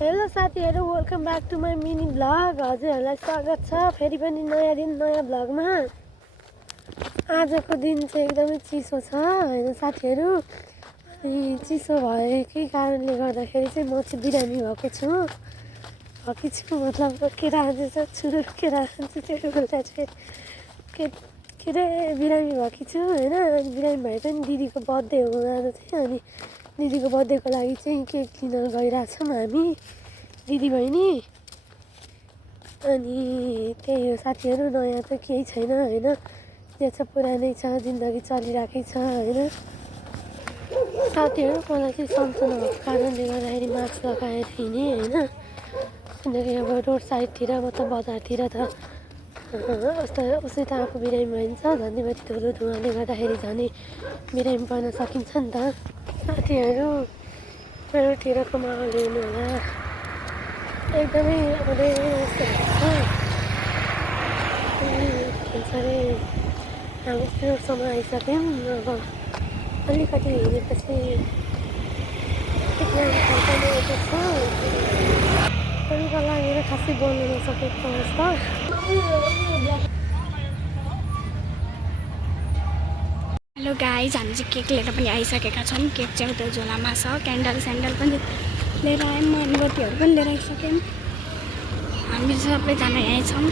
Hello साथीहरु, welcome back to my mini vlog. हजुरहरूलाई स्वागत छ फेरि पनि नयाँ दिन नयाँ भ्लगमा। आजको दिन चाहिँ एकदमै चिसो छ हैन साथीहरु। अनि चिसो भएकै कारणले गर्दाखेरि चाहिँ म चाहिँ बिरामी भएको छु। मतलब केरा चाहिँ छुरु केरा चाहिँ बेला चाहिँ के रे बिरामी भएकी छु हैन। बिरामी भए पनि दिदीको बर्थडे हो आज चाहिँ। अनि दिदीको बर्थडेको लागि चाहिँ केक लिन गइरहेछौँ हामी दिदीबहिनी। अनि त्यही हो साथीहरु, नयाँ त केही छैन हैन। जे छ पुरानै छ, जिन्दगी चलिरहेकै छ हैन साथीहरु। मलाई चाहिँ सन्चो नभएको कारणले गर्दाखेरि मास्क लगाएर हिँडेँ हैन। किनकि अब रोड साइडतिर मतलब बजारतिर त उसै त आफू बिरामी भइन्छ, झन् माथि धुलो धुवाले गर्दाखेरि झनै बिरामी पर्न सकिन्छ नि त साथीहरु। मेरोतिरको माहौल हेर्नु होला, एकदमै हामी रोडसम्म आइसक्यौँ। अब अलिकति हिँडेपछि अरूको लागेर खासै बोल्न नसकेको अवस्था। हेलो गाइज, हामी चाहिँ केक लिएर पनि आइसकेका छौँ। केक चाहिँ उता झोलामा छ। क्यान्डल स्यान्डल पनि लिएर आयौँ, मोमबत्तीहरू पनि लिएर आइसक्यौँ। हामी सबैजना यहीँ छौँ।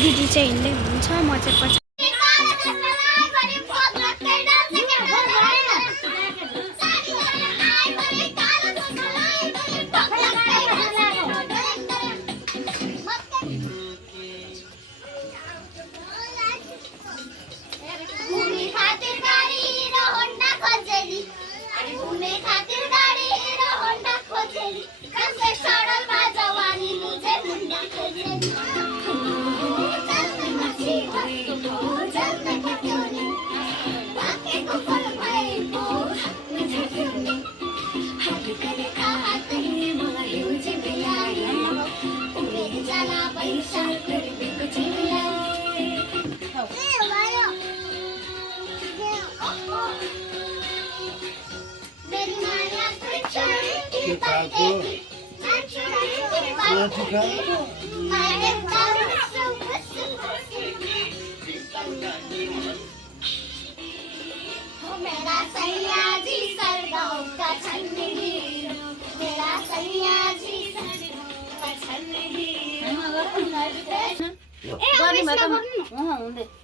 दिदी चाहिँ हिँड्दै हुनुहुन्छ, म चाहिँ पछि।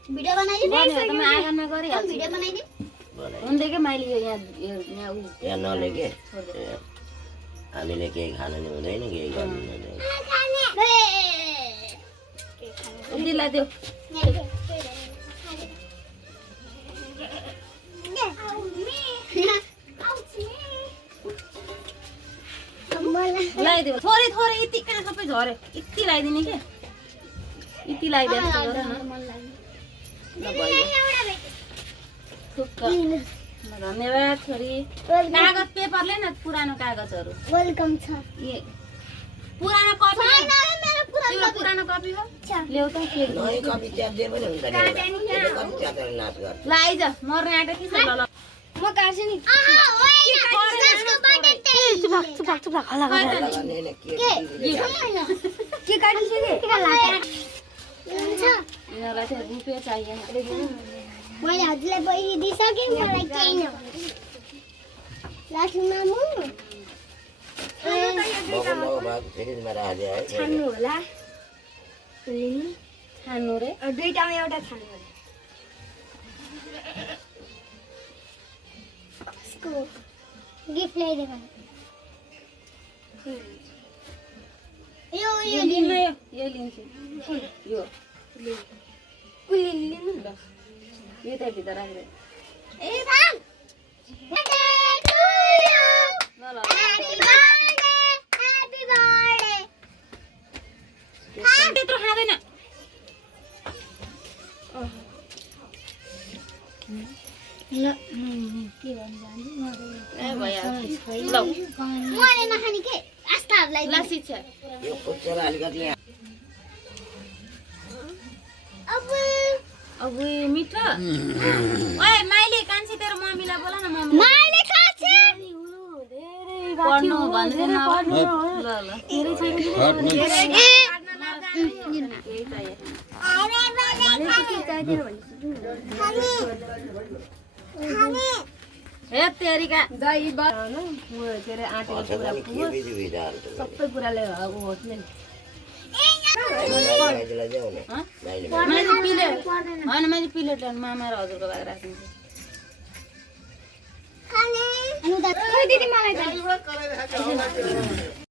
भिडियो बनाइदिनु हुँदै के मैले यहाँ नलेके हामीले केही खानु नि हुँदैन, केही गर्नु हुँदैन। दिदीलाई देऊ। लगाइदियो थोरै थोरै, यति कहाँ सबै झऱ्यो। यति लगाइदिने के, यति लगाइदिए जस्तो गर न। धन्यवाद छोरी। कागज पेपरले न, पुरानो कागजहरू वेलकम छ। पुरानो कपी, पुरानो कपी हो ल्याउ त। नयाँ कपी च्याप्दिए पनि हुन्छ नि, कपी च्यापेर नाच गर। ल आइज, मर्न आँटे कि छ। ल ल म काट्छु नि। चुप हल्ला गरेर के काटिसके यिनीहरूलाई चाहिँ रुपियाँ चाहिएन। मैले हजुरलाई पैसा दिइसकेँ, मलाई केही न। लाठु मामु छान्नु होला। छान्नु रे, दुईटामा एउटा छान्नु होला। यसको गिफ्ट ल्याइदिएको यो लिनु, यो लिन्छु। यो कुली लिनु ल, यो त भित्र राख्दै। ए राम ल ल त्यत्रो खाँदैन। मैले नखाने के आस्थाहरूलाई लस्सी छ यो पुच्चरा अलिकति यहाँ। अब मिठो। ओए माइली कान्छी तेरो मम्मीलाई बोला न। मम्मी माइली कान्छी धेरै पढ्नु भन्दैन ल ल धेरै छैन कि हे तेरिका दही बनाउनु के अरे आँटेको सबै कुराले होस् नि मैले प्लेट होइन मैले प्लेट मामा र हजुरको लागि राखिदिन्छु दिदी मलाई